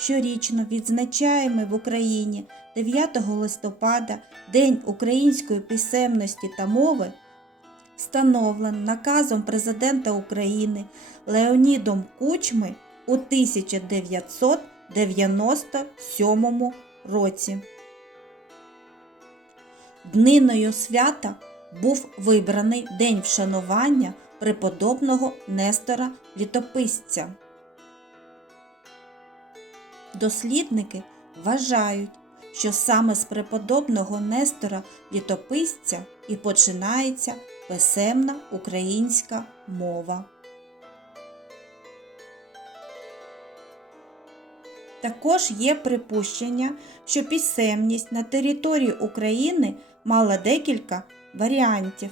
щорічно відзначаємо в Україні 9 листопада День української писемності та мови, встановлен наказом президента України Леонідом Кучми у 1997 році. Дниною свята був вибраний День вшанування преподобного Нестора Літописця. Дослідники вважають, що саме з преподобного Нестора Літописця і починається писемна українська мова. Також є припущення, що писемність на території України мала декілька варіантів.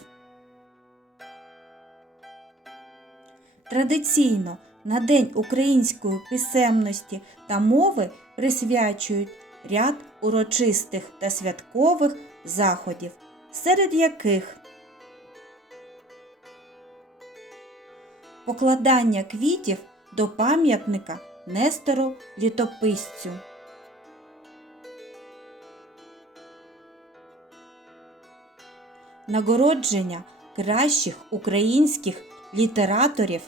Традиційно на День української писемності та мови присвячують ряд урочистих та святкових заходів, серед яких покладання квітів до пам'ятника Нестору Літописцю. Нагородження кращих українських літераторів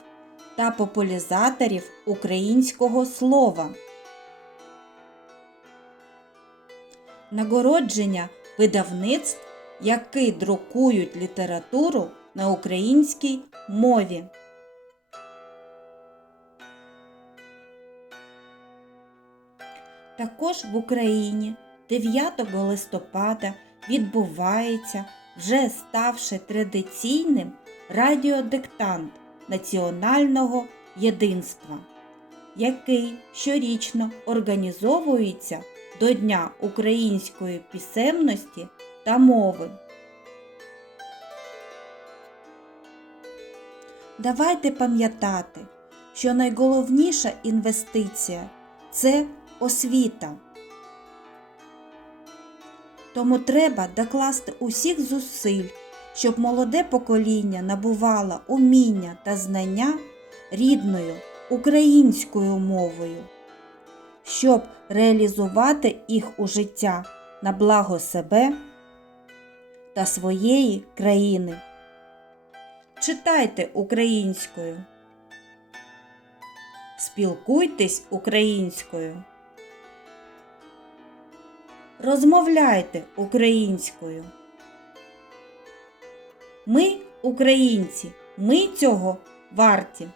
та популяризаторів українського слова. Нагородження видавництв, які друкують літературу на українській мові. Також в Україні 9 листопада відбувається, вже ставши традиційним, радіодиктант національного єдинства, який щорічно організовується до Дня української писемності та мови. Давайте пам'ятати, що найголовніша інвестиція це освіта. Тому треба докласти усіх зусиль, щоб молоде покоління набувало уміння та знання рідною українською мовою, щоб реалізувати їх у життя на благо себе та своєї країни. Читайте українською. Спілкуйтесь українською. Розмовляйте українською. Ми, українці, ми цього варті.